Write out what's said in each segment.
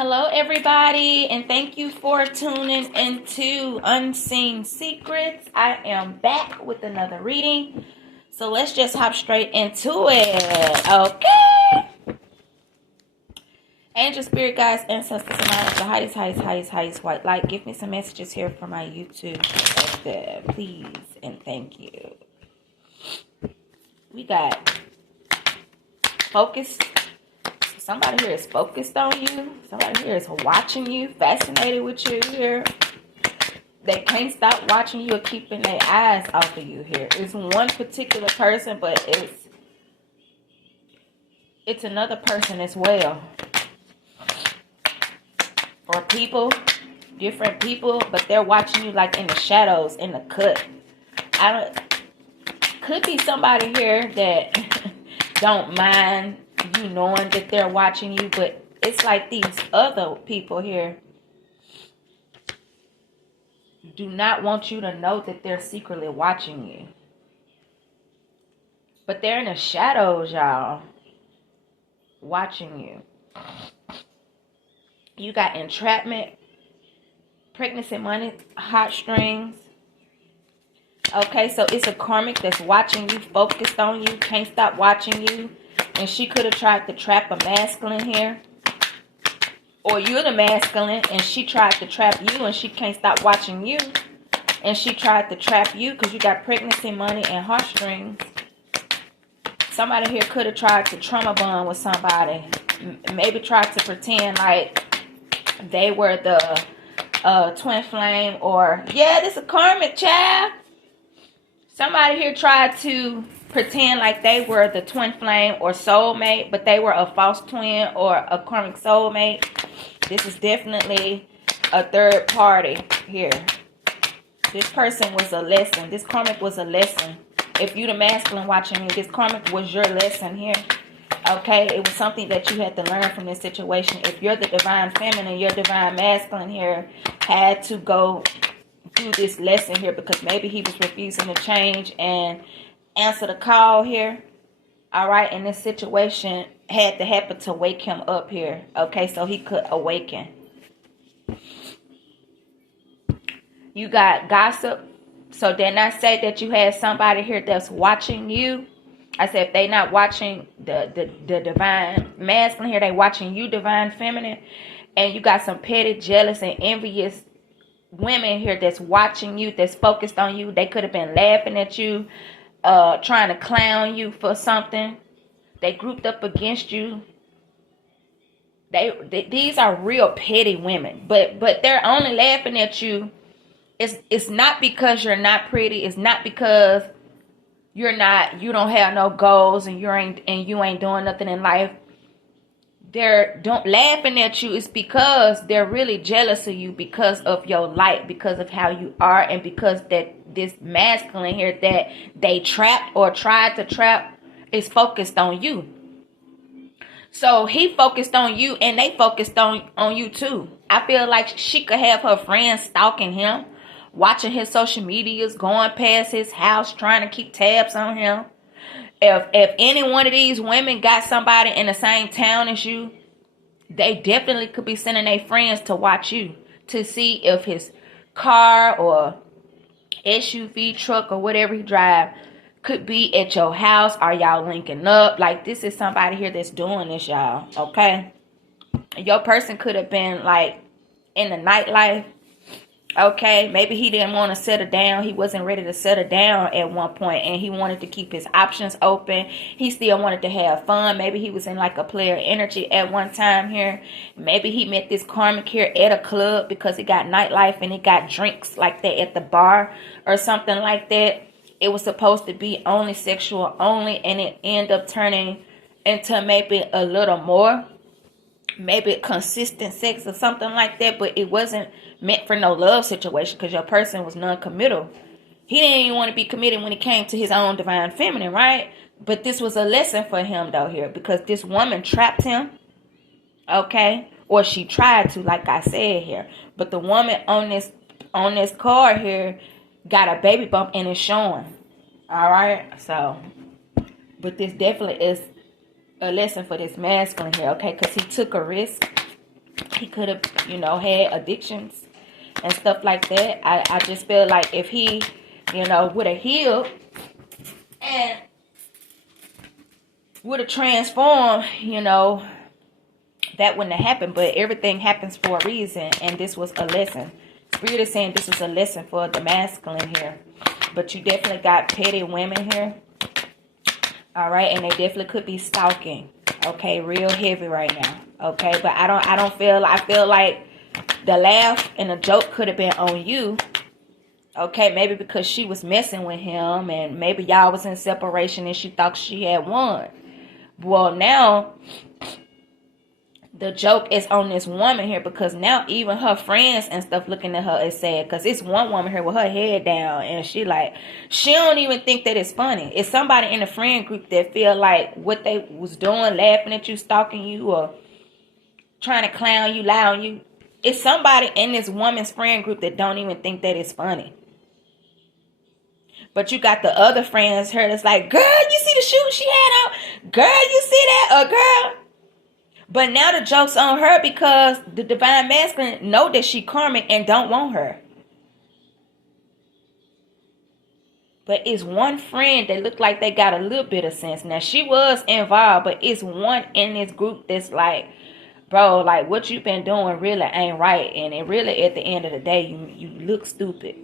Hello, everybody, and thank you for tuning into Unseen Secrets. I am back with another reading, so let's just hop straight into it, okay? Angel, spirit guides, ancestors, and the highest white light. Give me some messages here for my YouTube perspective, please, and thank you. We got focused. Somebody here is focused on you. Somebody here is watching you, fascinated with you here. They can't stop watching you or keeping their eyes off of you here. It's one particular person, but it's another person as well. Or people, different people, but they're watching you like in the shadows, in the cut. Could be somebody here that don't mind you knowing that they're watching you, but it's like these other people here do not want you to know that they're secretly watching you. But they're in the shadows, y'all, watching you. You got entrapment, pregnancy, money, heartstrings. Okay, so it's a karmic that's watching you, focused on you, can't stop watching you. And she could have tried to trap a masculine here. Or you're the masculine and she tried to trap you and she can't stop watching you. And she tried to trap you because you got pregnancy, money, and heartstrings. Somebody here could have tried to trauma bond with somebody. Maybe tried to pretend like they were the twin flame. Or, yeah, this is a karmic, child. Somebody here tried to pretend like they were the twin flame or soulmate, but they were a false twin or a karmic soulmate. This is definitely a third party here. This person was a lesson. This karmic was a lesson. If you the masculine watching me, this karmic was your lesson here. Okay, it was something that you had to learn from this situation. If you're the divine feminine, your divine masculine here had to go do this lesson here because maybe he was refusing to change and answer the call here. All right, and this situation had to happen to wake him up here. Okay, so he could awaken. You got gossip. So then I say that you had somebody here that's watching you. I said if they not watching the divine masculine here, they watching you, divine feminine. And you got some petty, jealous, and envious women here that's watching you, that's focused on you. They could have been laughing at you, trying to clown you for something. They grouped up against you. These are real petty women, but they're only laughing at you. It's not because you're not pretty. It's not because you don't have no goals and you ain't doing nothing in life. They're laughing at you is because they're really jealous of you because of your light, because of how you are, and because that this masculine here that they trapped or tried to trap is focused on you. So he focused on you and they focused on you too. I feel like she could have her friends stalking him, watching his social medias, going past his house, trying to keep tabs on him. If any one of these women got somebody in the same town as you, they definitely could be sending their friends to watch you, to see if his car or SUV, truck, or whatever he drive could be at your house. Are y'all linking up? Like, this is somebody here that's doing this, y'all. Okay, your person could have been like in the nightlife. Okay, maybe he didn't want to settle down. He wasn't ready to settle down at one point, and he wanted to keep his options open. He still wanted to have fun. Maybe he was in like a player energy at one time here. Maybe he met this karmic here at a club because he got nightlife and he got drinks like that at the bar or something like that. It was supposed to be only sexual only, and it ended up turning into maybe a little more. Maybe consistent sex or something like that, but it wasn't meant for no love situation because your person was non-committal. He didn't even want to be committed when it came to his own divine feminine, right? But this was a lesson for him though here, because this woman trapped him, okay? Or she tried to, like I said here. But the woman on this card here got a baby bump and it's showing. All right, so, but this definitely is a lesson for this masculine here, okay? Because he took a risk. He could have, you know, had addictions and stuff like that. I just feel like if he, you know, would have healed and would have transformed, you know, that wouldn't have happened. But everything happens for a reason, and this was a lesson. Spirit is saying this was a lesson for the masculine here. But you definitely got petty women here. All right, and they definitely could be stalking. Okay, real heavy right now. Okay, but I feel like the laugh and the joke could have been on you. Okay, maybe because she was messing with him, and maybe y'all was in separation and she thought she had won. Well, now the joke is on this woman here, because now even her friends and stuff looking at her is sad, because it's one woman here with her head down and she don't even think that it's funny. It's somebody in the friend group that feel like what they was doing, laughing at you, stalking you, or trying to clown you, lie on you. It's somebody in this woman's friend group that don't even think that it's funny. But you got the other friends here that's like, girl, you see the shoe she had on? Girl, you see that? Girl. But now the joke's on her, because the divine masculine know that she karmic and don't want her. But it's one friend that looked like they got a little bit of sense. Now, she was involved, but it's one in this group that's like, bro, like what you been doing really ain't right. And it really, at the end of the day, you look stupid.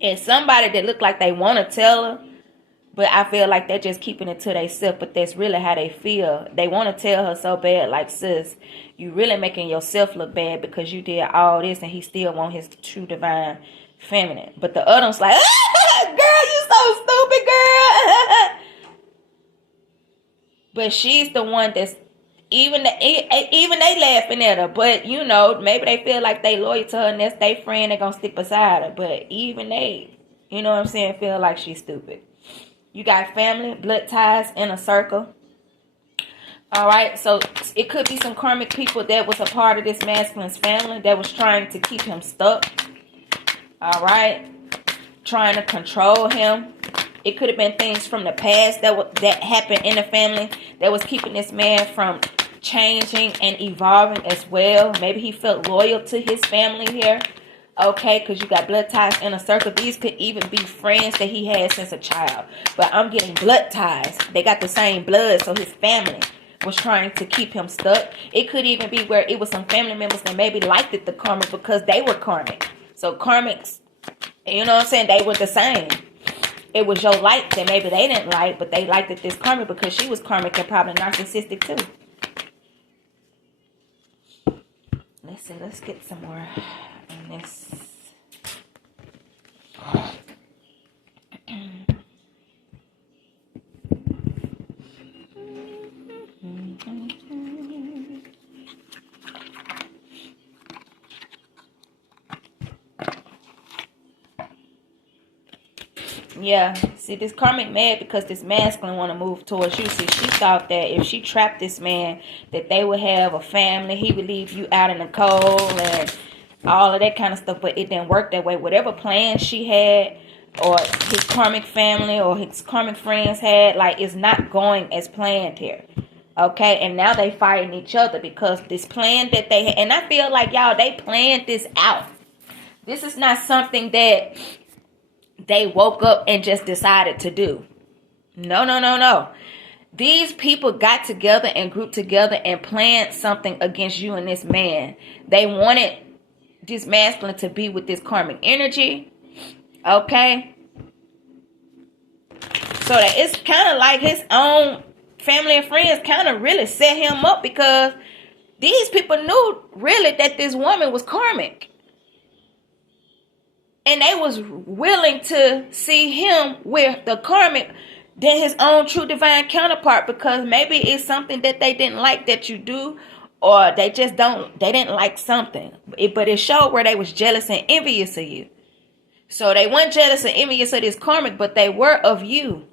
And somebody that look like they want to tell her, but I feel like they're just keeping it to themselves. But that's really how they feel. They want to tell her so bad, like, sis, you really making yourself look bad because you did all this and he still want his true divine feminine. But the other one's like, girl, you so stupid, girl. But she's the one that's, even they laughing at her. But, you know, maybe they feel like they loyal to her and that's their friend, they're going to stick beside her. But even they, you know what I'm saying, feel like she's stupid. You got family, blood ties, in a circle. All right, so it could be some karmic people that was a part of this masculine's family that was trying to keep him stuck. All right, trying to control him. It could have been things from the past that happened in the family that was keeping this man from changing and evolving as well. Maybe he felt loyal to his family here. Okay, because you got blood ties in a circle. These could even be friends that he had since a child. But I'm getting blood ties. They got the same blood, so his family was trying to keep him stuck. It could even be where it was some family members that maybe liked it, the karmic, because they were karmic. So karmics, you know what I'm saying, they were the same. It was your light that maybe they didn't like, but they liked it this karmic because she was karmic and probably narcissistic too. Let's see, let's get some more in this. Yeah, see, this karmic mad because this masculine want to move towards you. See, she thought that if she trapped this man, that they would have a family. He would leave you out in the cold and all of that kind of stuff. But it didn't work that way. Whatever plans she had, or his karmic family or his karmic friends had, like, it's not going as planned here. Okay, and now they fighting each other because this plan that they had, and I feel like, y'all, they planned this out. This is not something that they woke up and just decided to do. No. These people got together and grouped together and planned something against you and this man. They wanted this masculine to be with this karmic energy. Okay? So that it's kind of like his own family and friends kind of really set him up, because these people knew really that this woman was karmic. And they was willing to see him with the karmic than his own true divine counterpart, because maybe it's something that they didn't like that you do, or they didn't like something. But it showed where they was jealous and envious of you. So they weren't jealous and envious of this karmic, but they were of you.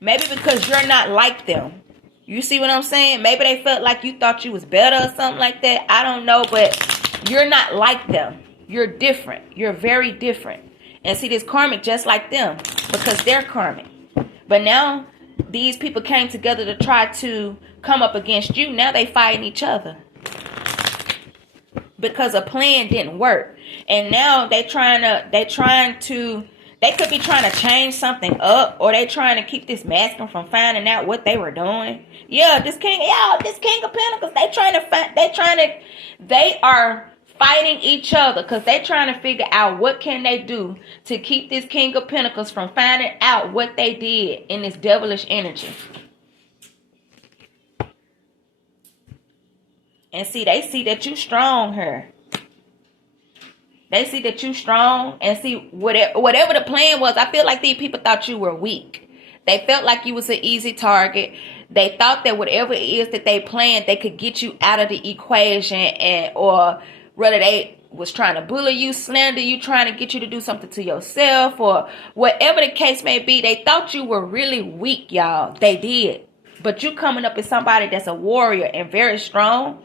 Maybe because you're not like them. You see what I'm saying? Maybe they felt like you thought you was better or something like that. I don't know, but you're not like them. You're different. You're very different. And see, this karmic just like them, because they're karmic. But now these people came together to try to come up against you. Now they fighting each other. because a plan didn't work. And now they could be trying to change something up, or they trying to keep this masculine from finding out what they were doing. Yeah, this king of pentacles, they are fighting each other because they trying to figure out what can they do to keep this king of pentacles from finding out what they did in this devilish energy. And see, they see that you strong here. They see that you strong, and see whatever the plan was. I feel like these people thought you were weak. They felt like you was an easy target. They thought that whatever it is that they planned, they could get you out of the equation, or whether they was trying to bully you, slander you, trying to get you to do something to yourself, or whatever the case may be. They thought you were really weak, y'all. They did. But you coming up as somebody that's a warrior and very strong.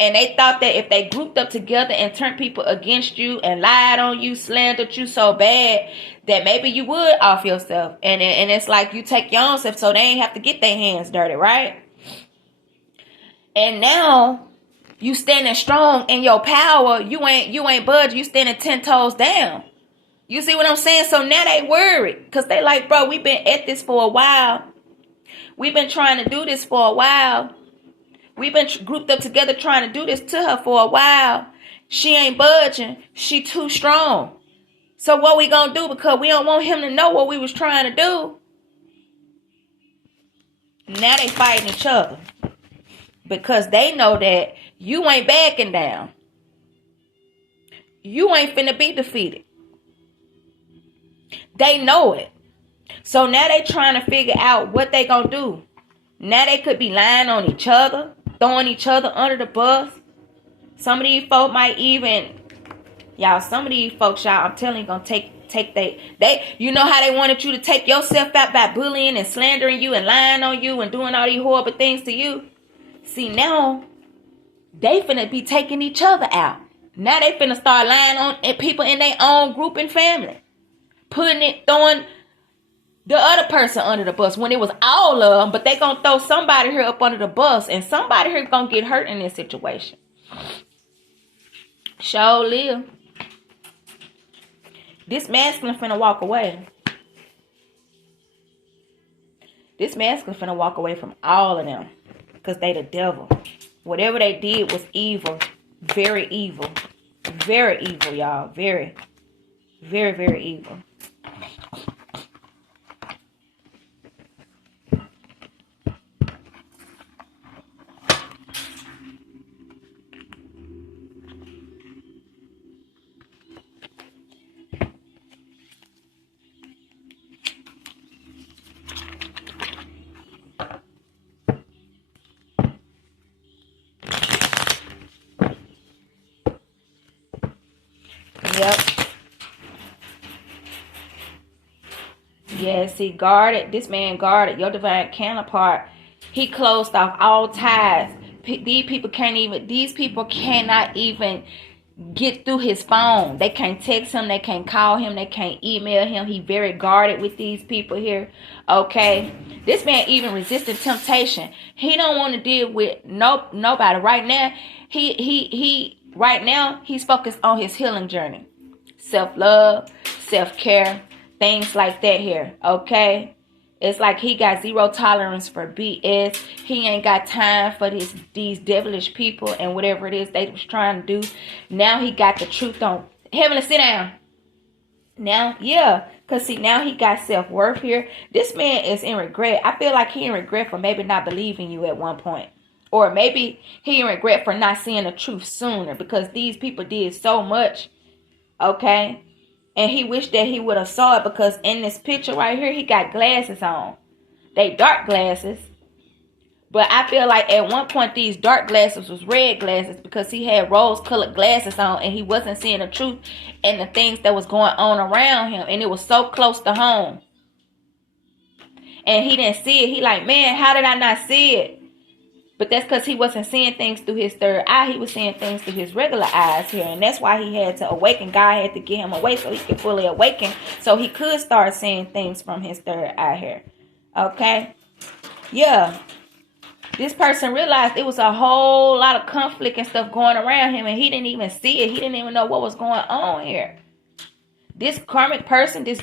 And they thought that if they grouped up together and turned people against you and lied on you, slandered you so bad, that maybe you would off yourself. And it's like you take your own self so they ain't have to get their hands dirty, right? And now you standing strong in your power. You ain't budge. You standing 10 toes down. You see what I'm saying? So now they worried because they like, bro, we've been at this for a while. We've been trying to do this for a while. We've been grouped up together trying to do this to her for a while. She ain't budging. She too strong. So what we gonna do? Because we don't want him to know what we was trying to do. Now they fighting each other. Because they know that you ain't backing down. You ain't finna be defeated. They know it. So now they trying to figure out what they gonna do. Now they could be lying on each other, throwing each other under the bus. Some of these folk might even, some of these folks, I'm telling you, gonna take they you know how they wanted you to take yourself out by bullying and slandering you and lying on you and doing all these horrible things to you. See, now they finna be taking each other out. Now they finna start lying on people in their own group and family, throwing the other person under the bus when it was all of them. But they gonna throw somebody here up under the bus, and somebody here gonna get hurt in this situation. Sure live. This masculine finna walk away. This masculine finna walk away from all of them because they the devil. Whatever they did was evil. Very evil. Very evil, y'all. Very, very, very evil. Yep. Yeah, see, guarded. This man guarded your divine counterpart. He closed off all ties. These people cannot even get through his phone. They can't text him. They can't call him. They can't email him. He very guarded with these people here. Okay. This man even resisted temptation. He don't want to deal with nobody. Right now, he's focused on his healing journey. Self-love, self-care, things like that here. Okay. It's like he got zero tolerance for BS. He ain't got time for these devilish people and whatever it is they was trying to do. Now he got the truth on. Heavenly, sit down. Now, yeah. Because see, now he got self-worth here. This man is in regret. I feel like he in regret for maybe not believing you at one point. Or maybe he in regret for not seeing the truth sooner. Because these people did so much. Okay. And he wished that he would have saw it, because in this picture right here, he got glasses on. They dark glasses. But I feel like at one point these dark glasses was red glasses, because he had rose-colored glasses on and he wasn't seeing the truth and the things that was going on around him. And it was so close to home. And he didn't see it. He like, man, how did I not see it? But that's because he wasn't seeing things through his third eye. He was seeing things through his regular eyes here. And that's why he had to awaken. God had to get him away so he could fully awaken. So he could start seeing things from his third eye here. Okay? Yeah. This person realized it was a whole lot of conflict and stuff going around him, and he didn't even see it. He didn't even know what was going on here. This karmic person, this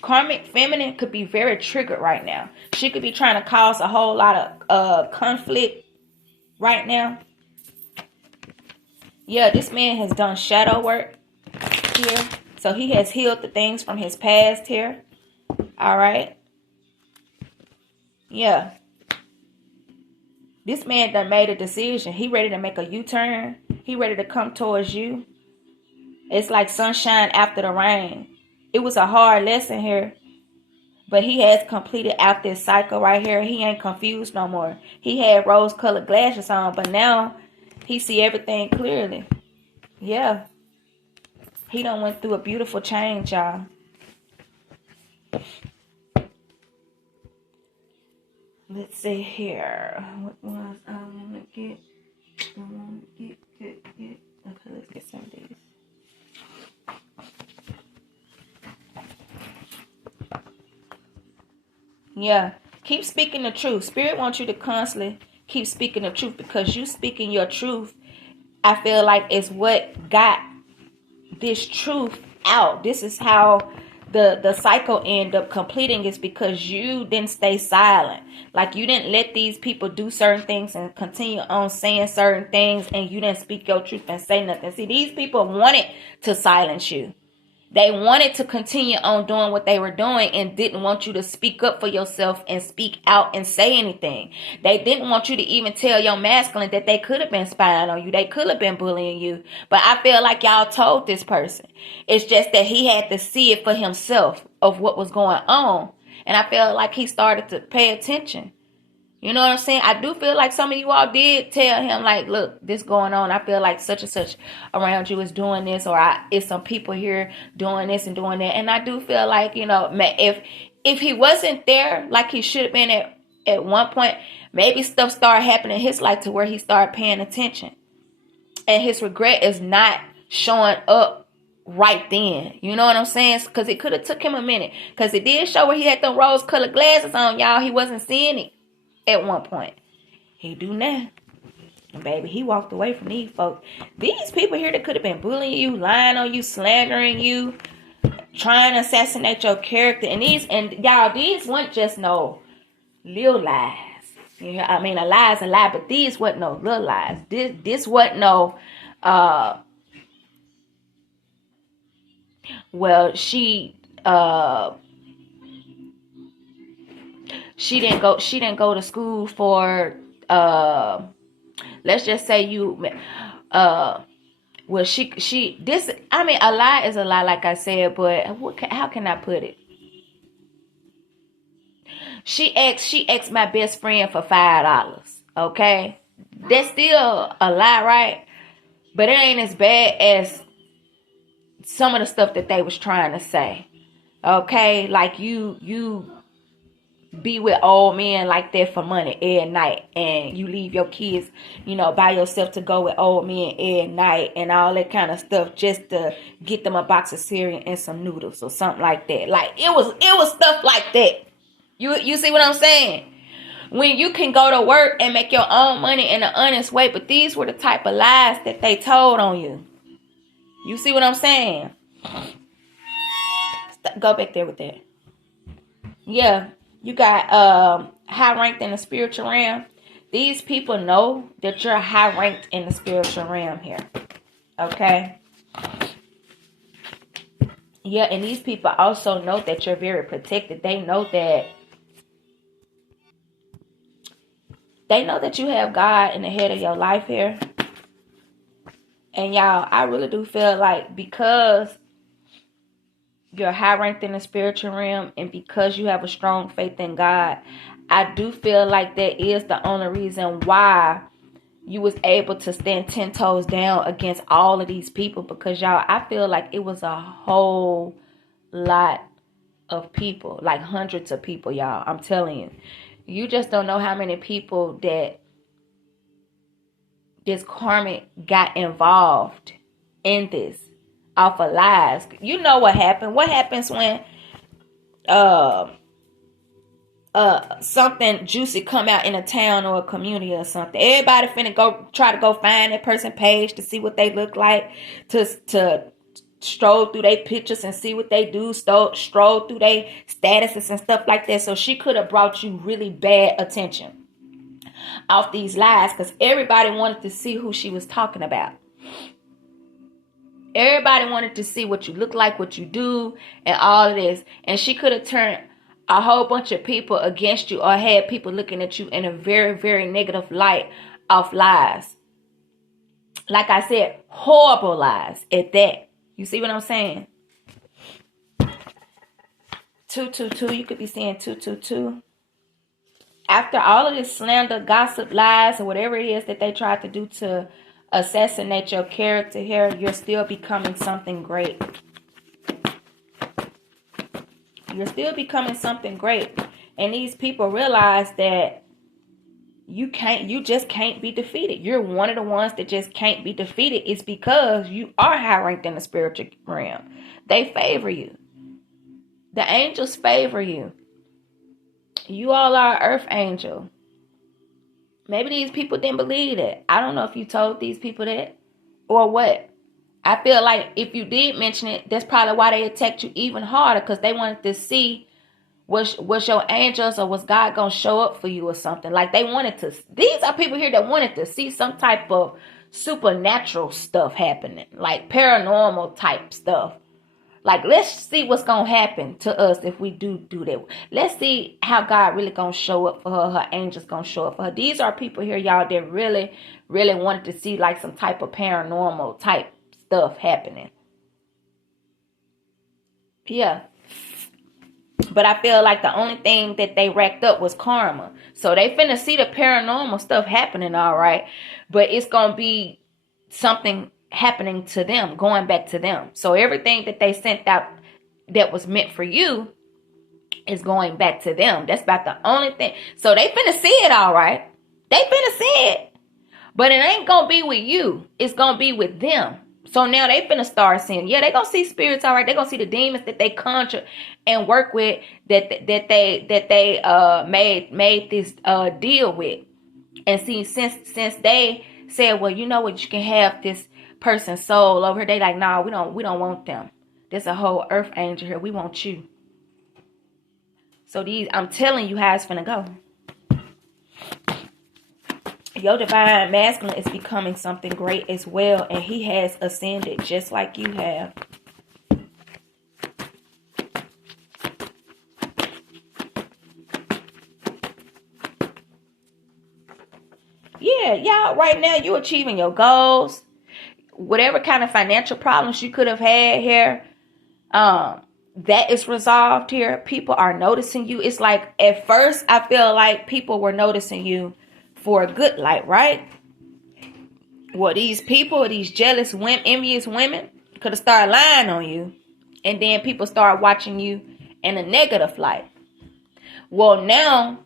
karmic feminine could be very triggered right now. She could be trying to cause a whole lot of conflict right now. Yeah, this man has done shadow work here. So he has healed the things from his past here. All right. Yeah. This man done made a decision. He ready to make a U-turn. He ready to come towards you. It's like sunshine after the rain. It was a hard lesson here. But he has completed out this cycle right here. He ain't confused no more. He had rose-colored glasses on, but now he see everything clearly. Yeah. He done went through a beautiful change, y'all. Let's see here. What was I want to get? Okay, let's get some of these. Yeah. Keep speaking the truth. Spirit wants you to constantly keep speaking the truth, because you speaking your truth, I feel like, is what got this truth out. This is how the cycle end up completing, is because you didn't stay silent. Like, you didn't let these people do certain things and continue on saying certain things, and you didn't speak your truth and say nothing. See, these people wanted to silence you. They wanted to continue on doing what they were doing and didn't want you to speak up for yourself and speak out and say anything. They didn't want you to even tell your masculine that they could have been spying on you. They could have been bullying you. But I feel like y'all told this person. It's just that he had to see it for himself of what was going on. And I feel like he started to pay attention. You know what I'm saying? I do feel like some of you all did tell him, like, look, this going on. I feel like such and such around you is doing this, or it's some people here doing this and doing that. And I do feel like, you know, if he wasn't there like he should have been at one point, maybe stuff started happening in his life to where he started paying attention. And his regret is not showing up right then. You know what I'm saying? Because it could have took him a minute. Because it did show where he had them rose-colored glasses on, y'all. He wasn't seeing it at one point. He do now. And baby, he walked away from these folks. These people here that could have been bullying you, lying on you, slandering you, trying to assassinate your character. And y'all, these weren't just no little lies. You know, I mean, a lie is a lie, but these wasn't no little lies. This wasn't no well, she didn't go to school for let's just say well, she this, I mean, a lie is a lie, like I said, but how can I put it? She asked my best friend for $5. Okay, that's still a lie, right? But it ain't as bad as some of the stuff that they was trying to say. Okay, like you be with old men like that for money every night, and you leave your kids, you know, by yourself to go with old men every night and all that kind of stuff just to get them a box of cereal and some noodles or something like that. Like, it was stuff like that. You see what I'm saying? When you can go to work and make your own money in an honest way, but these were the type of lies that they told on you. You see what I'm saying? Go back there with that. Yeah. You got high ranked in the spiritual realm. These people know that you're high ranked in the spiritual realm here. Okay? Yeah, and these people also know that you're very protected. They know that you have God in the head of your life here. And y'all, I really do feel like because you're high ranked in the spiritual realm and because you have a strong faith in God, I do feel like that is the only reason why you was able to stand 10 toes down against all of these people. Because y'all, I feel like it was a whole lot of people, like hundreds of people, y'all. I'm telling you. You just don't know how many people that this karmic got involved in this off of lies. You know what happened. What happens when a something juicy come out in a town or a community or something, everybody finna go try to go find that person page to see what they look like, to stroll through their pictures and see what they do, stroll through their statuses and stuff like that. So she could have brought you really bad attention off these lies, because everybody wanted to see who she was talking about. Everybody wanted to see what you look like, what you do, and all of this. And she could have turned a whole bunch of people against you, or had people looking at you in a very, very negative light off lies. Like I said, horrible lies at that. You see what I'm saying? 222, you could be saying 222. After all of this slander, gossip, lies, or whatever it is that they tried to do to assassinate your character here, you're still becoming something great. You're still becoming something great. And these people realize that you just can't be defeated. You're one of the ones that just can't be defeated. It's because you are high ranked in the spiritual realm. They favor you. The angels favor you. You all are earth angel. Maybe these people didn't believe that. I don't know if you told these people that or what. I feel like if you did mention it, that's probably why they attacked you even harder, because they wanted to see was your angels or was God going to show up for you or something. Like they wanted to. These are people here that wanted to see some type of supernatural stuff happening, like paranormal type stuff. Like, let's see what's going to happen to us if we do that. Let's see how God really going to show up for her. Her angels going to show up for her. These are people here, y'all, that really, really wanted to see like some type of paranormal type stuff happening. Yeah. But I feel like the only thing that they racked up was karma. So they finna see the paranormal stuff happening, all right. But it's going to be something happening to them, going back to them. So everything that they sent out that was meant for you is going back to them. That's about the only thing. So they finna see it, all right. They finna see it. But it ain't gonna be with you. It's gonna be with them. So now they finna start seeing. Yeah, they gonna see spirits, all right. They gonna see the demons that they conjure and work with, that they made this deal with. And see, since they said, well, you know what, you can have this person's soul over here, they like, nah, we don't want them. There's a whole earth angel here. We want you. So I'm telling you how it's finna go. Your divine masculine is becoming something great as well, and he has ascended just like you have. Yeah, y'all, right now you're achieving your goals. Whatever kind of financial problems you could have had here, that is resolved here. People are noticing you. It's like at first I feel like people were noticing you for a good light, right? Well, these people, these jealous women, envious women, could have started lying on you, and then people start watching you in a negative light. Well, now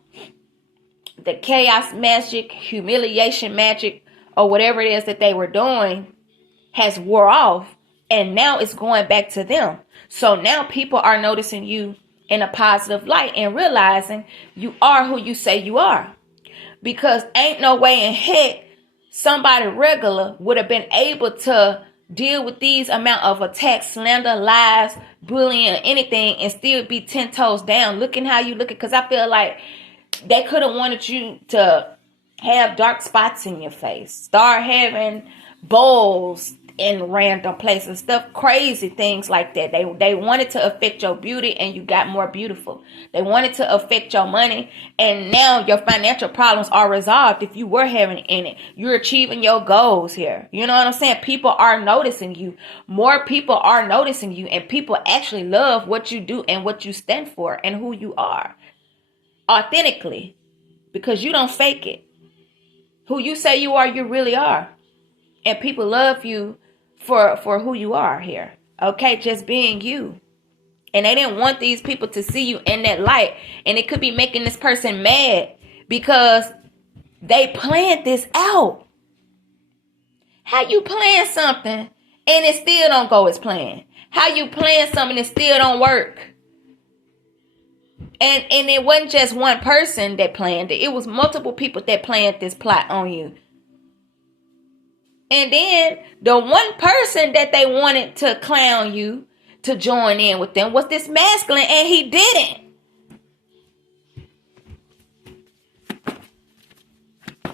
the chaos magic, humiliation magic, or whatever it is that they were doing has wore off, and now it's going back to them. So now people are noticing you in a positive light and realizing you are who you say you are. Because ain't no way in heck somebody regular would have been able to deal with these amount of attacks, slander, lies, bullying, or anything, and still be 10 toes down looking how you looking. Because I feel like they could have wanted you to have dark spots in your face, start having bowls in random places, stuff, crazy things like that. They wanted to affect your beauty, and you got more beautiful. They wanted to affect your money, and now your financial problems are resolved. If you were having in it, you're achieving your goals here. You know what I'm saying? People are noticing you. More people are noticing you, and people actually love what you do and what you stand for and who you are authentically, because you don't fake it. Who you say you are, you really are. And people love you for who you are here. Okay, just being you. And they didn't want these people to see you in that light. And it could be making this person mad because they planned this out. How you plan something and it still don't go as planned? How you plan something and it still don't work? And it wasn't just one person that planned it. It was multiple people that planned this plot on you. And then the one person that they wanted to clown you to join in with them was this masculine, and he didn't.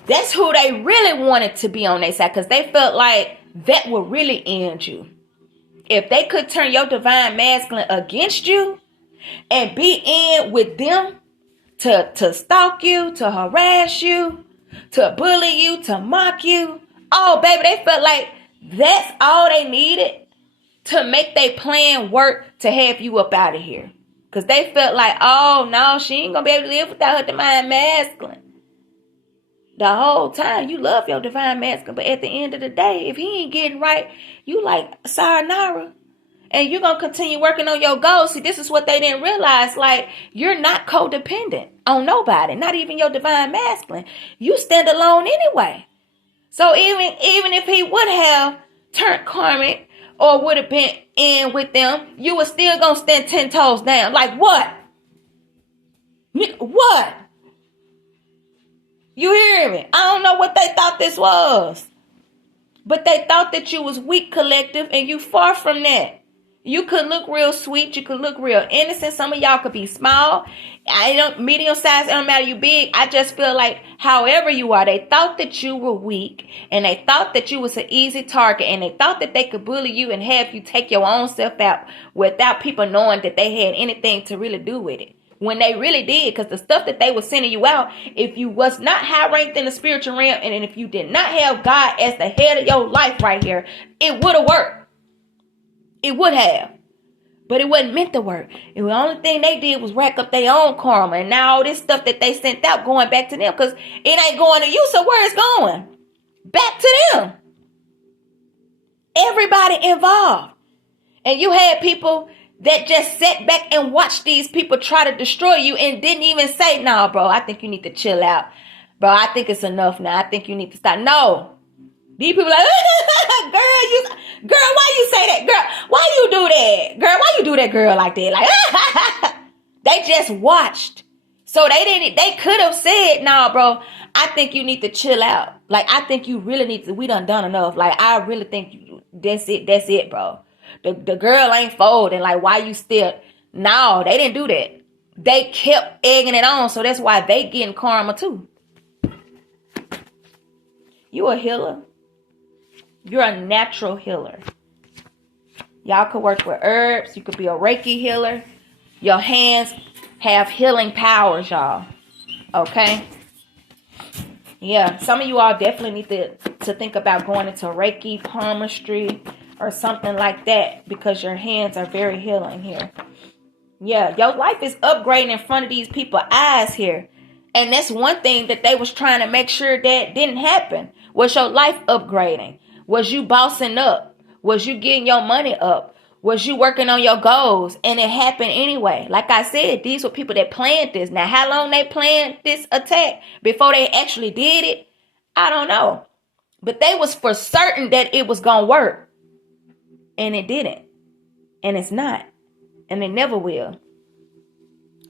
That's who they really wanted to be on their side, because they felt like that would really end you. If they could turn your divine masculine against you and be in with them to stalk you, to harass you, to bully you, to mock you. Oh, baby, they felt like that's all they needed to make their plan work to have you up out of here. Because they felt like, oh, no, she ain't going to be able to live without her divine masculine. The whole time, you love your divine masculine. But at the end of the day, if he ain't getting right, you like, sayonara. And you're going to continue working on your goals. See, this is what they didn't realize. Like, you're not codependent on nobody, not even your divine masculine. You stand alone anyway. So even if he would have turned karmic or would have been in with them, you were still going to stand 10 toes down. Like, what? What? You hear me? I don't know what they thought this was. But they thought that you was weak, collective, and you far from that. You could look real sweet. You could look real innocent. Some of y'all could be small. Medium size, it don't matter you big. I just feel like however you are, they thought that you were weak, and they thought that you was an easy target, and they thought that they could bully you and have you take your own self out without people knowing that they had anything to really do with it. When they really did, because the stuff that they were sending you out, if you was not high ranked in the spiritual realm, and if you did not have God as the head of your life right here, it would have worked. It would have. But it wasn't meant to work. And the only thing they did was rack up their own karma. And now all this stuff that they sent out going back to them, because it ain't going to you, so where it's going? Back to them. Everybody involved. And you had people that just sat back and watched these people try to destroy you and didn't even say, nah, bro, I think you need to chill out. Bro, I think it's enough now. I think you need to stop. No. These people like, girl, why you say that? Girl, why you do that? Girl, why you do that girl like that? Like, they just watched. So they could have said, nah, bro, I think you need to chill out. Like, I think you really need to, we done enough. Like, I really think that's it, bro. The girl ain't folding. Like, why you still? No, they didn't do that. They kept egging it on. So that's why they getting karma too. You a healer. You're a natural healer. Y'all could work with herbs. You could be a Reiki healer. Your hands have healing powers, y'all. Okay? Yeah, some of you all definitely need to think about going into Reiki, palmistry, or something like that, because your hands are very healing here. Yeah, your life is upgrading in front of these people's eyes here. And that's one thing that they was trying to make sure that didn't happen. Was your life upgrading? Was you bossing up? Was you getting your money up? Was you working on your goals? And it happened anyway. Like I said, these were people that planned this. Now, how long they planned this attack before they actually did it, I don't know. But they was for certain that it was going to work. And it didn't. And it's not. And it never will.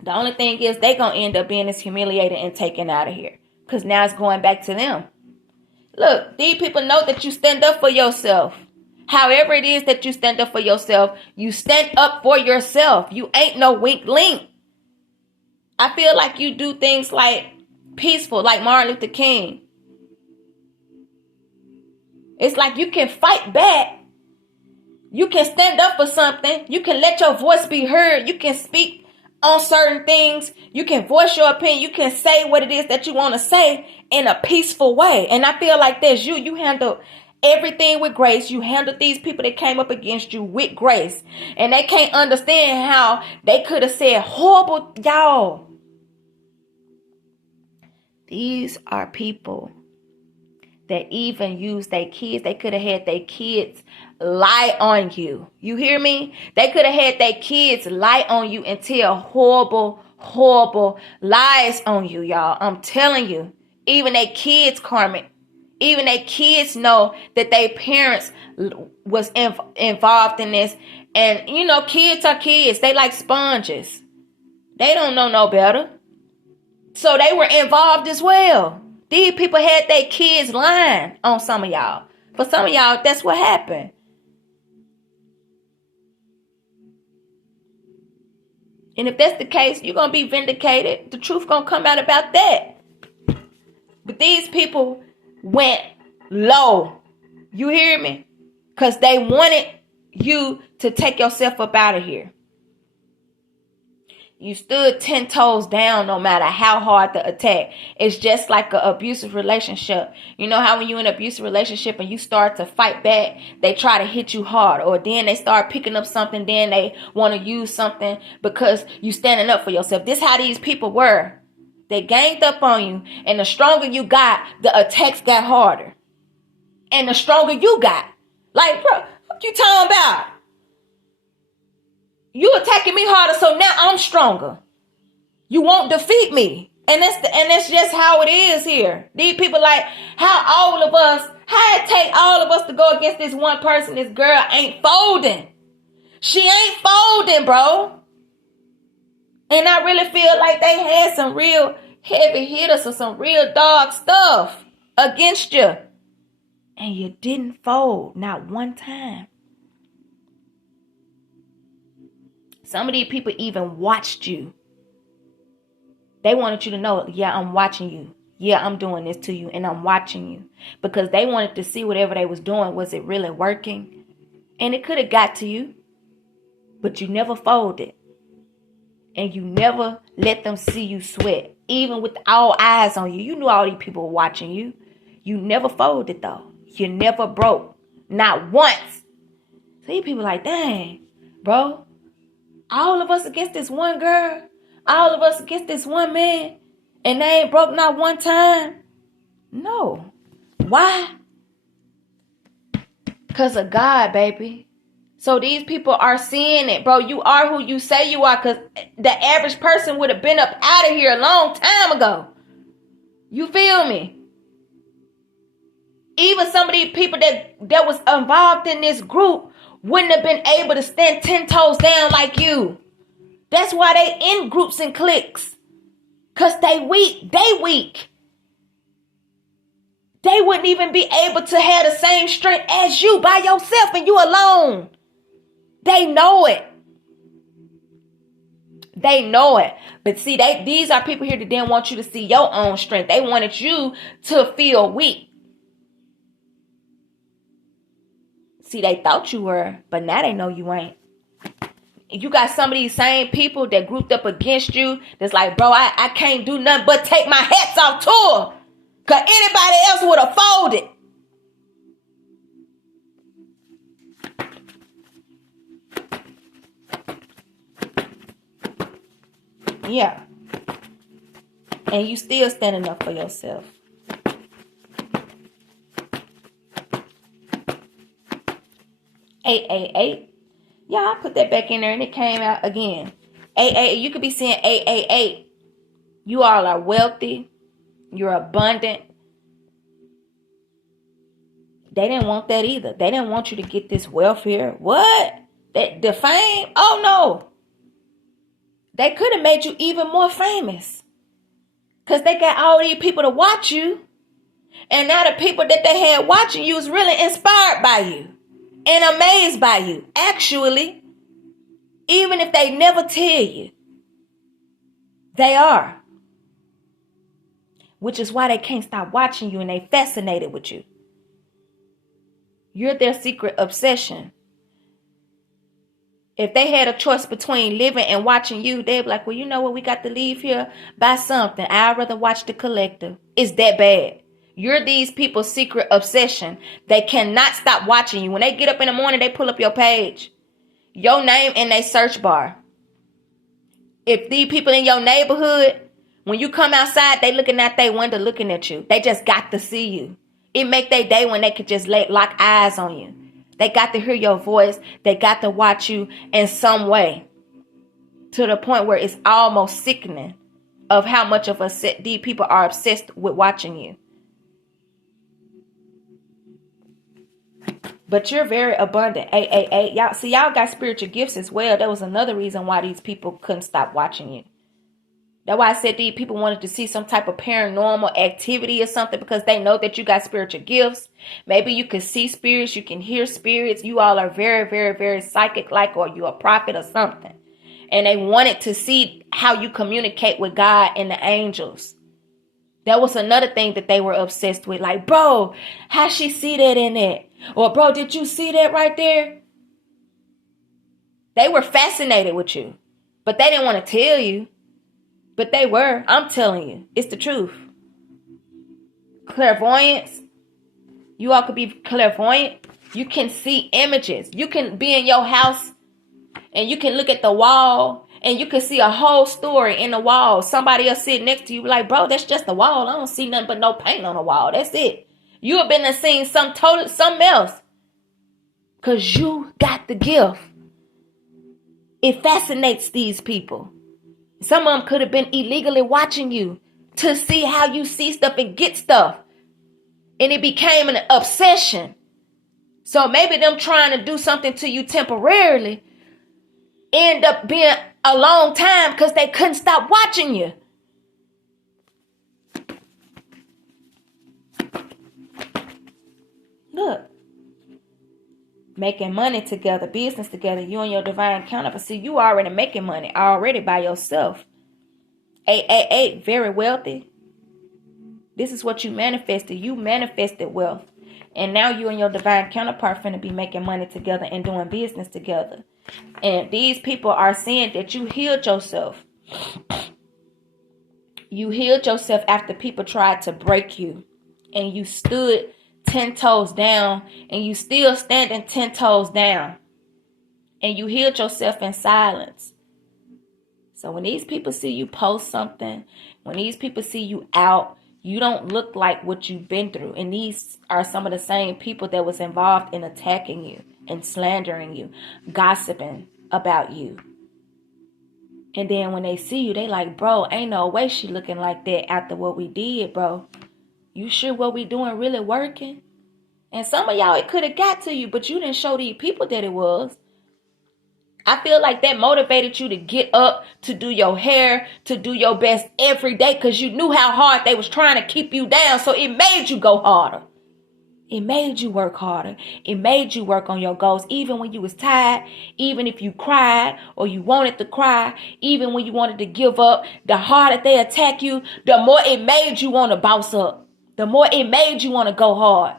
The only thing is they going to end up being as humiliated and taken out of here. Because now it's going back to them. Look, these people know that you stand up for yourself. However it is that you stand up for yourself, you stand up for yourself. You ain't no weak link. I feel like you do things like peaceful, like Martin Luther King. It's like you can fight back. You can stand up for something. You can let your voice be heard. You can speak on certain things. You can voice your opinion. You can say what it is that you want to say in a peaceful way. And I feel like that's you. You handle everything with grace. You handle these people that came up against you with grace. And they can't understand how they could have said horrible, y'all. These are people that even use their kids. They could have had their kids lie on you. You hear me? They could have had their kids lie on you and tell horrible, horrible lies on you, y'all. I'm telling you. Even their kids, karmic. Even their kids know that their parents was involved in this. And, you know, kids are kids. They like sponges. They don't know no better. So they were involved as well. These people had their kids lying on some of y'all. For some of y'all, that's what happened. And if that's the case, you're going to be vindicated. The truth going to come out about that. But these people went low. You hear me? Because they wanted you to take yourself up out of here. You stood 10 toes down no matter how hard the attack. It's just like an abusive relationship. You know how when you're in an abusive relationship and you start to fight back, they try to hit you hard. Or then they start picking up something, then they want to use something because you standing up for yourself. This is how these people were. They ganged up on you. And the stronger you got, the attacks got harder. And the stronger you got. Like, bro, what you talking about? You attacking me harder, so now I'm stronger. You won't defeat me. And that's just how it is here. These people like how it take all of us to go against this one person. This girl ain't folding. She ain't folding, bro. And I really feel like they had some real heavy hitters or some real dog stuff against you. And you didn't fold, not one time. Some of these people even watched you. They wanted you to know, yeah, I'm watching you. Yeah, I'm doing this to you and I'm watching you. Because they wanted to see whatever they was doing, was it really working? And it could have got to you. But you never folded. And you never let them see you sweat. Even with all eyes on you. You knew all these people were watching you. You never folded though. You never broke. Not once. So these people like, dang, bro. All of us against this one girl. All of us against this one man. And they ain't broke not one time. No. Why? Because of God, baby. So these people are seeing it. Bro, you are who you say you are. Because the average person would have been up out of here a long time ago. You feel me? Even some of these people that was involved in this group wouldn't have been able to stand 10 toes down like you. That's why they in groups and cliques. Because they weak. They weak. They wouldn't even be able to have the same strength as you by yourself and you alone. They know it. They know it. But see, these are people here that didn't want you to see your own strength. They wanted you to feel weak. See, they thought you were, but now they know you ain't. You got some of these same people that grouped up against you. That's like, bro, I can't do nothing but take my hats off to her. Because anybody else would have folded. Yeah. And you still standing up for yourself. 888. Yeah, I put that back in there and it came out again. 888. You could be saying 888. You all are wealthy. You're abundant. They didn't want that either. They didn't want you to get this wealth here. What? The fame? Oh no. They could have made you even more famous. Because they got all these people to watch you. And now the people that they had watching you is really inspired by you. And amazed by you. Actually, even if they never tell you, they are. Which is why they can't stop watching you and they fascinated with you. You're their secret obsession. If they had a choice between living and watching you, they'd be like, well, you know what? We got to leave here by something. I'd rather watch The Collective. It's that bad. You're these people's secret obsession. They cannot stop watching you. When they get up in the morning, they pull up your page. Your name in their search bar. If these people in your neighborhood, when you come outside, they looking out their window looking at you. They just got to see you. It make their day when they could just lock eyes on you. They got to hear your voice. They got to watch you in some way. To the point where it's almost sickening of how much of these people are obsessed with watching you. But you're very abundant. 888. Y'all got spiritual gifts as well. That was another reason why these people couldn't stop watching you. That's why I said these people wanted to see some type of paranormal activity or something, because they know that you got spiritual gifts. Maybe you can see spirits, you can hear spirits. You all are very, very, very psychic like, or you're a prophet or something. And they wanted to see how you communicate with God and the angels. That was another thing that they were obsessed with. Like, bro, how she see that in that? Or, bro, did you see that right there? They were fascinated with you. But they didn't want to tell you. But they were. I'm telling you. It's the truth. Clairvoyance. You all could be clairvoyant. You can see images. You can be in your house and you can look at the wall and you can see a whole story in the wall. Somebody else sitting next to you like, bro, that's just the wall. I don't see nothing but no paint on the wall. That's it. You have been and seen something else. Because you got the gift. It fascinates these people. Some of them could have been illegally watching you to see how you see stuff and get stuff. And it became an obsession. So maybe them trying to do something to you temporarily end up being a long time because they couldn't stop watching you. Look. Making money together, business together, you and your divine counterpart. See, you already making money already by yourself. 888, very wealthy. This is what you manifested. You manifested wealth. And now you and your divine counterpart finna be making money together and doing business together. And these people are saying that you healed yourself. You healed yourself after people tried to break you. And you stood 10 toes down, and you still standing 10 toes down, and you healed yourself in silence. So when these people see you post something, when these people see you out, you don't look like what you've been through. And these are some of the same people that was involved in attacking you and slandering you, gossiping about you. And then when they see you, they like, bro, ain't no way she looking like that after what we did, bro. You sure what we doing really working? And some of y'all, it could have got to you, but you didn't show these people that it was. I feel like that motivated you to get up, to do your hair, to do your best every day, because you knew how hard they was trying to keep you down. So it made you go harder. It made you work harder. It made you work on your goals, even when you was tired, even if you cried or you wanted to cry, even when you wanted to give up. The harder they attack you, the more it made you want to bounce up. The more it made you want to go hard.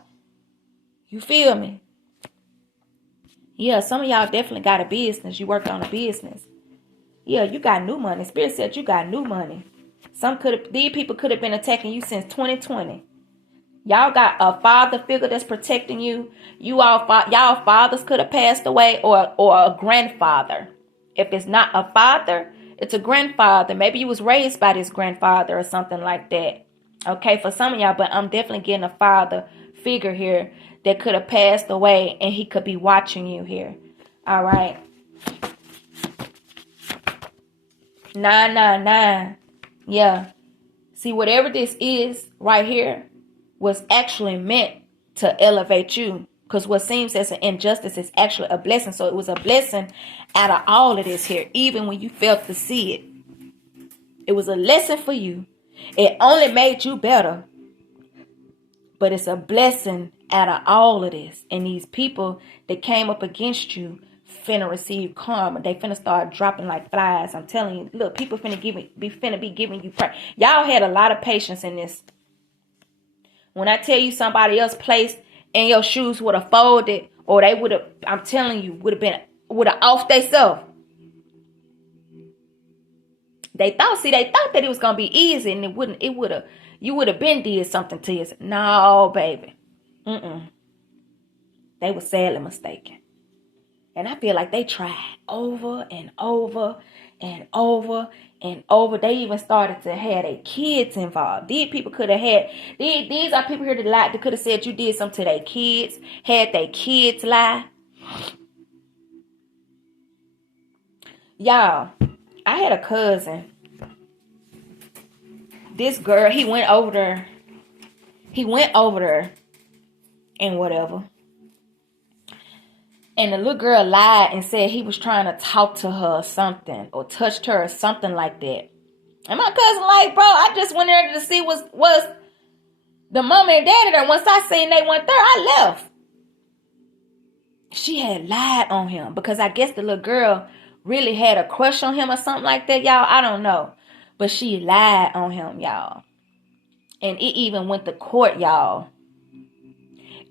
You feel me? Yeah, some of y'all definitely got a business. You worked on a business. Yeah, you got new money. Spirit said you got new money. These people could have been attacking you since 2020. Y'all got a father figure that's protecting you. Y'all fathers could have passed away, or a grandfather. If it's not a father, it's a grandfather. Maybe you was raised by this grandfather or something like that. Okay, for some of y'all, but I'm definitely getting a father figure here that could have passed away, and he could be watching you here. All right. 999. Yeah. See, whatever this is right here was actually meant to elevate you. Because what seems as an injustice is actually a blessing. So it was a blessing out of all of this here, even when you failed to see it. It was a lesson for you. It only made you better. But it's a blessing out of all of this. And these people that came up against you finna receive karma. They finna start dropping like flies. I'm telling you, look, people finna be giving you prayer. Y'all had a lot of patience in this. When I tell you somebody else placed in your shoes would have folded, or they would have, I'm telling you, would have off themselves. They thought that it was gonna be easy, and you would have been did something to yourself. No, baby. They were sadly mistaken. And I feel like they tried over and over and over and over. They even started to have their kids involved. These people could have had, these are people here that lied, that could have said you did something to their kids, had their kids lie. Y'all, I had a cousin. This girl, he went over there and whatever. And the little girl lied and said he was trying to talk to her or something, or touched her or something like that. And my cousin like, bro, I just went there to see was the mama and daddy there. Once I seen they went there, I left. She had lied on him because I guess the little girl really had a crush on him or something like that, y'all. I don't know. But she lied on him, y'all. And it even went to court, y'all.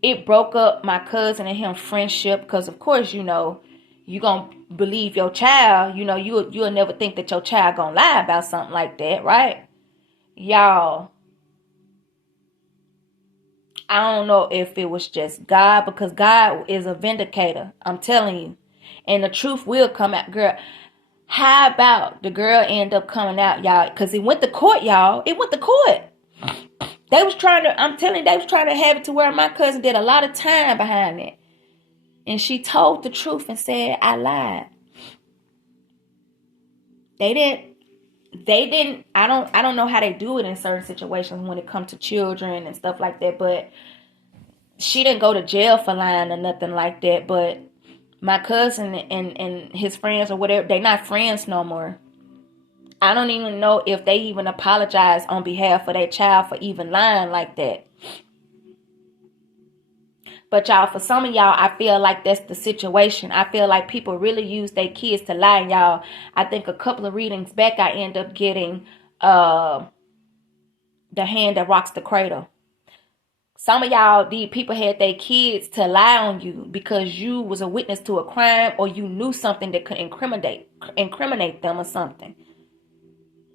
It broke up my cousin and him friendship because, of course, you know, you gonna believe your child. You know, you'll never think that your child gonna lie about something like that, right? Y'all, I don't know if it was just God, because God is a vindicator. I'm telling you. And the truth will come out, girl. How about the girl end up coming out, y'all? Because it went to court, y'all. It went to court. They was trying to, I'm telling you, they was trying to have it to where my cousin did a lot of time behind it. And she told the truth and said, I lied. They didn't, I don't know how they do it in certain situations when it comes to children and stuff like that, but she didn't go to jail for lying or nothing like that. But my cousin and his friends or whatever, they not friends no more. I don't even know if they even apologize on behalf of their child for even lying like that. But y'all, for some of y'all, I feel like that's the situation. I feel like people really use their kids to lie. Y'all, I think a couple of readings back, I end up getting the hand that rocks the cradle. Some of y'all, these people had their kids to lie on you because you was a witness to a crime or you knew something that could incriminate them or something.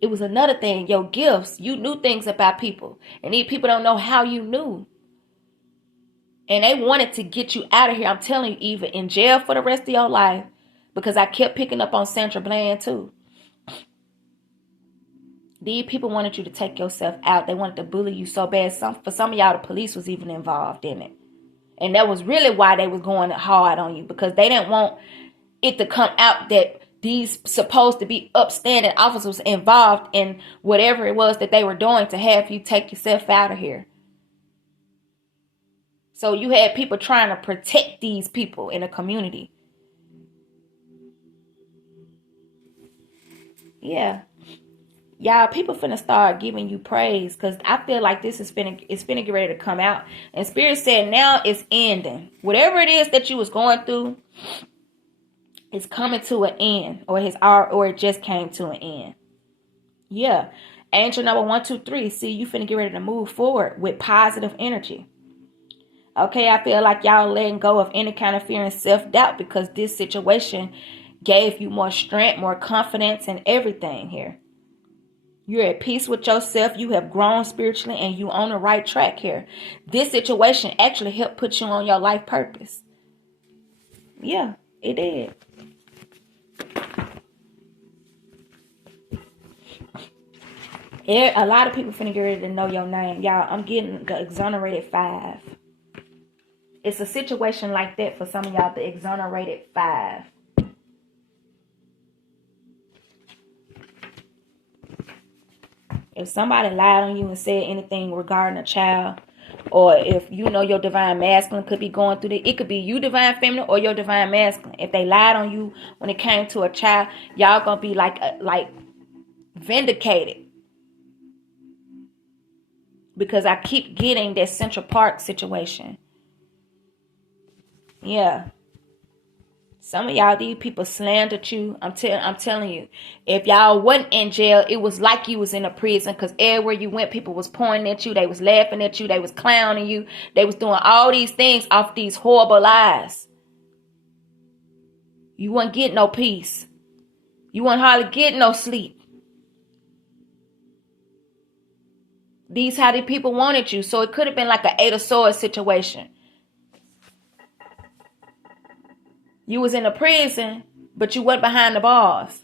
It was another thing, your gifts. You knew things about people. And these people don't know how you knew. And they wanted to get you out of here. I'm telling you, either in jail for the rest of your life, because I kept picking up on Sandra Bland too. These people wanted you to take yourself out. They wanted to bully you so bad. For some of y'all, the police was even involved in it. And that was really why they was going hard on you, because they didn't want it to come out that these supposed to be upstanding officers involved in whatever it was that they were doing to have you take yourself out of here. So you had people trying to protect these people in the community. Yeah. Y'all, people finna start giving you praise, because I feel like this is finna get ready to come out. And Spirit said now it's ending. Whatever it is that you was going through, it's coming to an end, or it just came to an end. Yeah. Angel number 123. See, you finna get ready to move forward with positive energy. Okay, I feel like y'all letting go of any kind of fear and self-doubt, because this situation gave you more strength, more confidence, and everything here. You're at peace with yourself. You have grown spiritually, and you on the right track here. This situation actually helped put you on your life purpose. Yeah, it did. A lot of people finna get ready to know your name. Y'all, I'm getting the exonerated 5. It's a situation like that for some of y'all, the exonerated 5. If somebody lied on you and said anything regarding a child, or if you know your divine masculine could be going through it could be you divine feminine or your divine masculine. If they lied on you when it came to a child, y'all gonna be like vindicated. Because I keep getting that Central Park situation. Yeah. Some of y'all, these people slandered you. I'm telling you, if y'all wasn't in jail, it was like you was in a prison, because everywhere you went, people was pointing at you. They was laughing at you. They was clowning you. They was doing all these things off these horrible lies. You wouldn't get no peace. You wouldn't hardly get no sleep. These how the people wanted you. So it could have been like an 8 of Swords situation. You was in a prison, but you went behind the bars.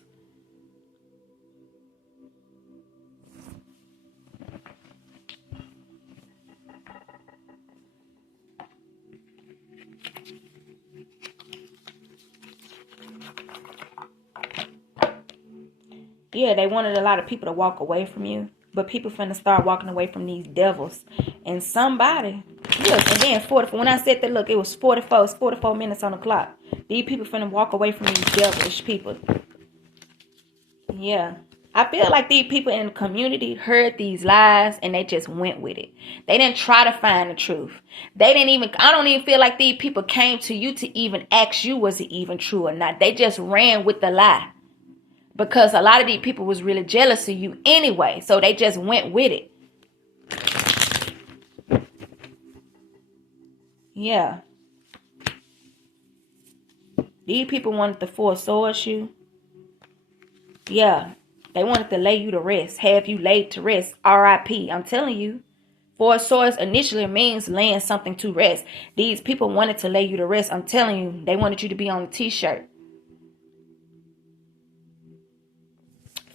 Yeah, they wanted a lot of people to walk away from you. But people finna start walking away from these devils. And somebody, look, and then 44. When I said that, look, it was 44. It's 44 minutes on the clock. These people finna walk away from these devilish people. Yeah. I feel like these people in the community heard these lies and they just went with it. They didn't try to find the truth. I don't even feel like these people came to you to even ask you was it even true or not. They just ran with the lie. Because a lot of these people was really jealous of you anyway. So they just went with it. Yeah. These people wanted to force you. Yeah. They wanted to lay you to rest. Have you laid to rest. R.I.P. I'm telling you. Force initially means laying something to rest. These people wanted to lay you to rest. I'm telling you. They wanted you to be on a t-shirt.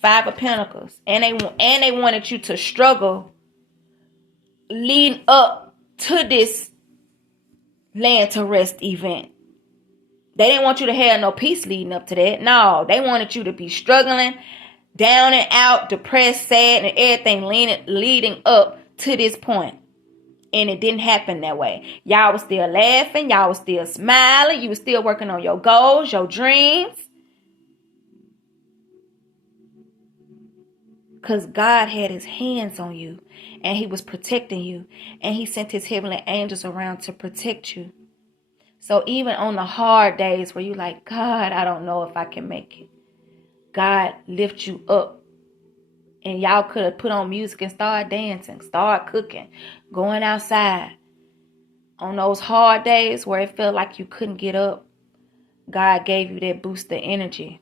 5 of Pentacles. And they wanted you to struggle leading up to this land to rest event. They didn't want you to have no peace leading up to that. No, they wanted you to be struggling, down and out, depressed, sad, and everything leading up to this point. And it didn't happen that way. Y'all was still laughing. Y'all was still smiling. You was still working on your goals, your dreams. Because God had his hands on you. And he was protecting you. And he sent his heavenly angels around to protect you. So even on the hard days where you like, God, I don't know if I can make it. God lift you up. And y'all could have put on music and start dancing, start cooking, going outside. On those hard days where it felt like you couldn't get up, God gave you that boost of energy.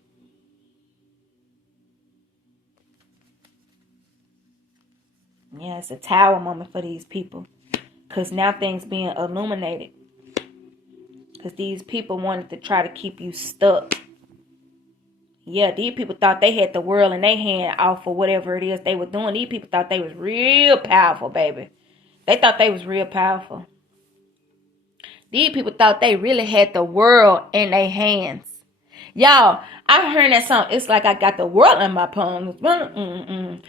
Yeah, it's a tower moment for these people. Because now things being illuminated. Because these people wanted to try to keep you stuck. Yeah, these people thought they had the world in their hand off for whatever it is they were doing. These people thought they was real powerful, baby. They thought they was real powerful. These people thought they really had the world in their hands. Y'all, I heard that song. It's like I got the world in my palms. I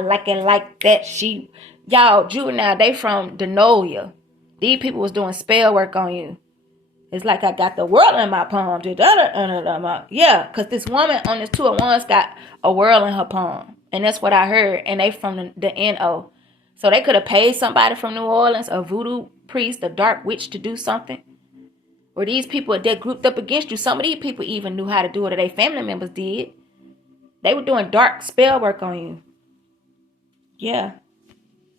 like it like that. Y'all, Juvenile, they from Denolia. These people was doing spell work on you. It's like I got the world in my palm. Yeah, because this woman on this 2 of Wands got a world in her palm. And that's what I heard. And they from the NO. So they could have paid somebody from New Orleans, a voodoo priest, a dark witch to do something. Or these people that grouped up against you. Some of these people even knew how to do it, or their family members did. They were doing dark spell work on you. Yeah.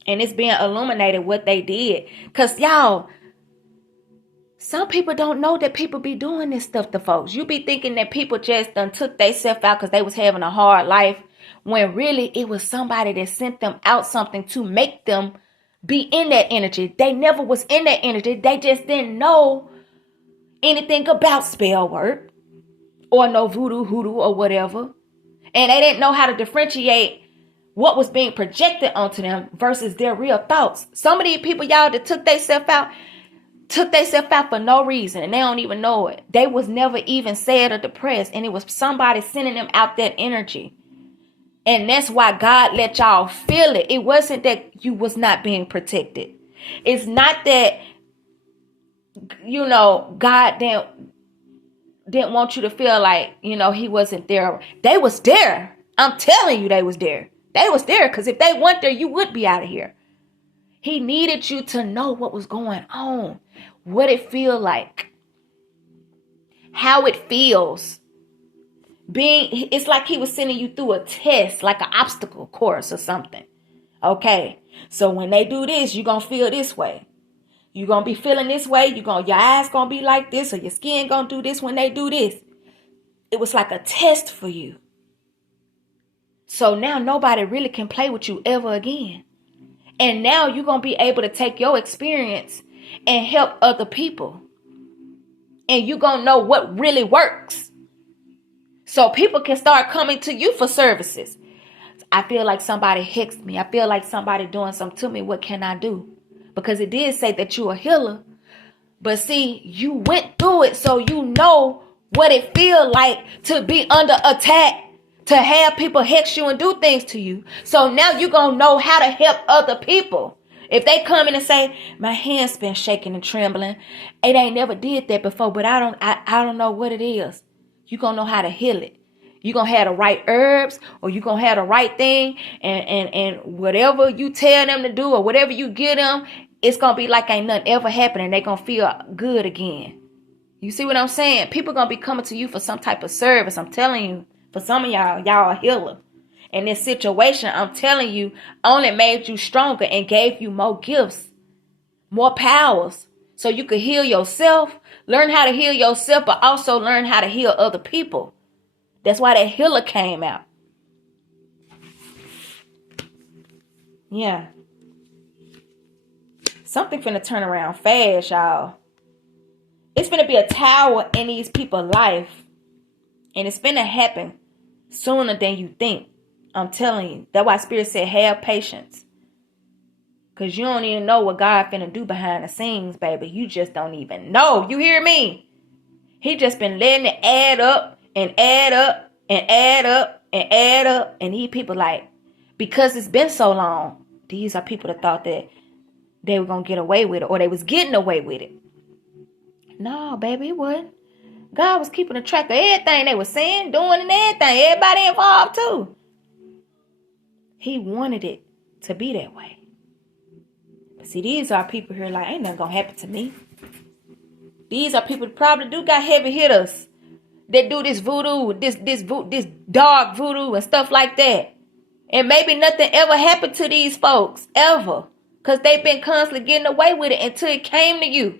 And it's being illuminated what they did. Because y'all, some people don't know that people be doing this stuff to folks. You be thinking that people just done took themselves out because they was having a hard life. When really it was somebody that sent them out something to make them be in that energy. They never was in that energy. They just didn't know anything about spell work. Or no voodoo, hoodoo, or whatever. And they didn't know how to differentiate what was being projected onto them versus their real thoughts. Some of these people, y'all, that took themselves out for no reason, and they don't even know it. They was never even sad or depressed, and it was somebody sending them out that energy. And that's why God let y'all feel it. It wasn't that you was not being protected. It's not that, God didn't want you to feel like, he wasn't there. They was there. I'm telling you, they was there. They was there, because if they weren't there, you would be out of here. He needed you to know what was going on, what it feel like, how it feels. It's like he was sending you through a test, like an obstacle course or something. Okay, so when they do this, you're going to feel this way. You're going to be feeling this way. Your eyes going to be like this, or your skin going to do this when they do this. It was like a test for you. So now nobody really can play with you ever again. And now you're going to be able to take your experience and help other people. And you're going to know what really works. So people can start coming to you for services. I feel like somebody hexed me. I feel like somebody doing something to me. What can I do? Because it did say that you're a healer. But see, you went through it, so you know what it feels like to be under attack. To have people hex you and do things to you. So now you're going to know how to help other people. If they come in and say, my hand's been shaking and trembling. It ain't never did that before, but I don't know what it is. You're going to know how to heal it. You gonna have the right herbs, or you gonna have the right thing, and whatever you tell them to do or whatever you give them, it's gonna be like ain't nothing ever happened, and they gonna feel good again. You see what I'm saying? People gonna be coming to you for some type of service. I'm telling you, for some of y'all a healer. And this situation, I'm telling you, only made you stronger and gave you more gifts, more powers, so you could heal yourself, learn how to heal yourself, but also learn how to heal other people. That's why that healer came out. Yeah. Something finna turn around fast, y'all. It's finna be a tower in these people's life. And it's finna happen sooner than you think. I'm telling you. That's why Spirit said have patience. Because you don't even know what God finna do behind the scenes, baby. You just don't even know. You hear me? He just been letting it add up and add up and add up and add up. And these people like, because it's been so long, these are people that thought that they were going to get away with it, or they was getting away with it. No, baby, it wasn't. God was keeping a track of everything they were saying, doing, and everything. Everybody involved too. He wanted it to be that way. But see, these are people here like, ain't nothing going to happen to me. These are people that probably do got heavy hitters that do this voodoo, this dog voodoo and stuff like that. And maybe nothing ever happened to these folks, ever. Because they've been constantly getting away with it until it came to you.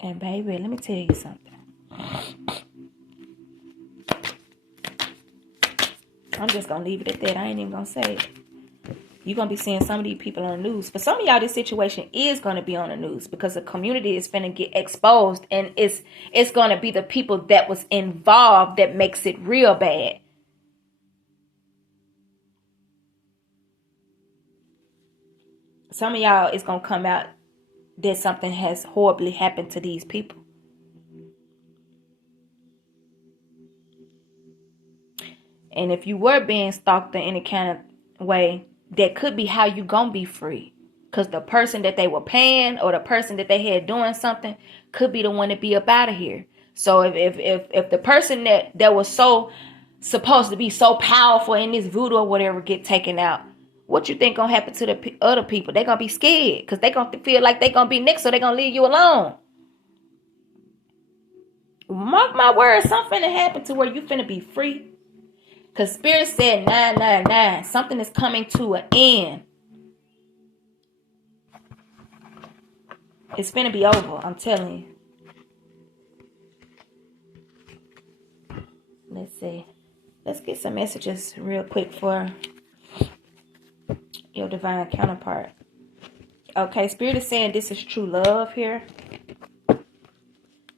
And baby, let me tell you something. I'm just going to leave it at that. I ain't even going to say it. You're going to be seeing some of these people on the news. For some of y'all, this situation is going to be on the news because the community is finna get exposed. And it's going to be the people that was involved that makes it real bad. Some of y'all, it's going to come out that something has horribly happened to these people. And if you were being stalked in any kind of way, that could be how you gonna be free. Because the person that they were paying or the person that they had doing something could be the one to be up out of here. So if the person that was so supposed to be so powerful in this voodoo or whatever get taken out, what you think gonna happen to the other people? They're gonna be scared because they gonna feel like they gonna be next, so they're gonna leave you alone. Mark my words, something finna happen to where you finna be free. Because Spirit said 999, something is coming to an end. It's finna be over, I'm telling you. Let's see. Let's get some messages real quick for your divine counterpart. Okay, Spirit is saying this is true love here.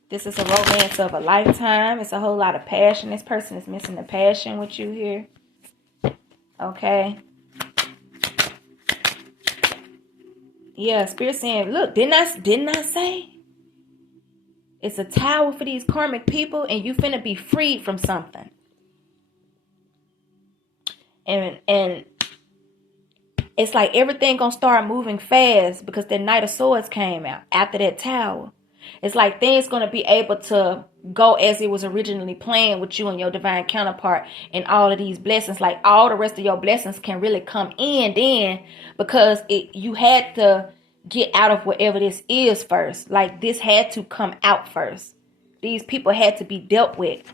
This is a romance of a lifetime. It's a whole lot of passion. This person is missing the passion with you here. Okay. Yeah, Spirit saying, look, didn't I say? It's a tower for these karmic people and you finna be freed from something. And it's like everything gonna start moving fast because the Knight of Swords came out after that tower. It's like things gonna be able to go as it was originally planned with you and your divine counterpart, and all of these blessings, like all the rest of your blessings can really come in then, because you had to get out of whatever this is first. Like this had to come out first. These people had to be dealt with.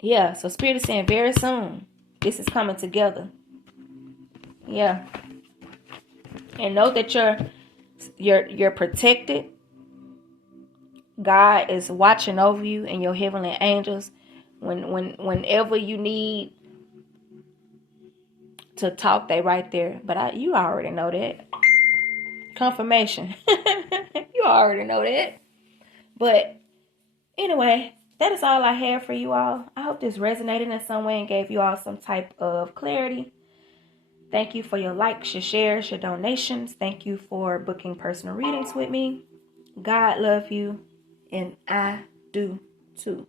Yeah, so Spirit is saying very soon this is coming together. Yeah. And know that you're protected. God is watching over you and your heavenly angels. Whenever you need to talk, they right there. But you already know that. Confirmation. You already know that. But anyway, that is all I have for you all. I hope this resonated in some way and gave you all some type of clarity. Thank you for your likes, your shares, your donations. Thank you for booking personal readings with me. God love you, and I do too.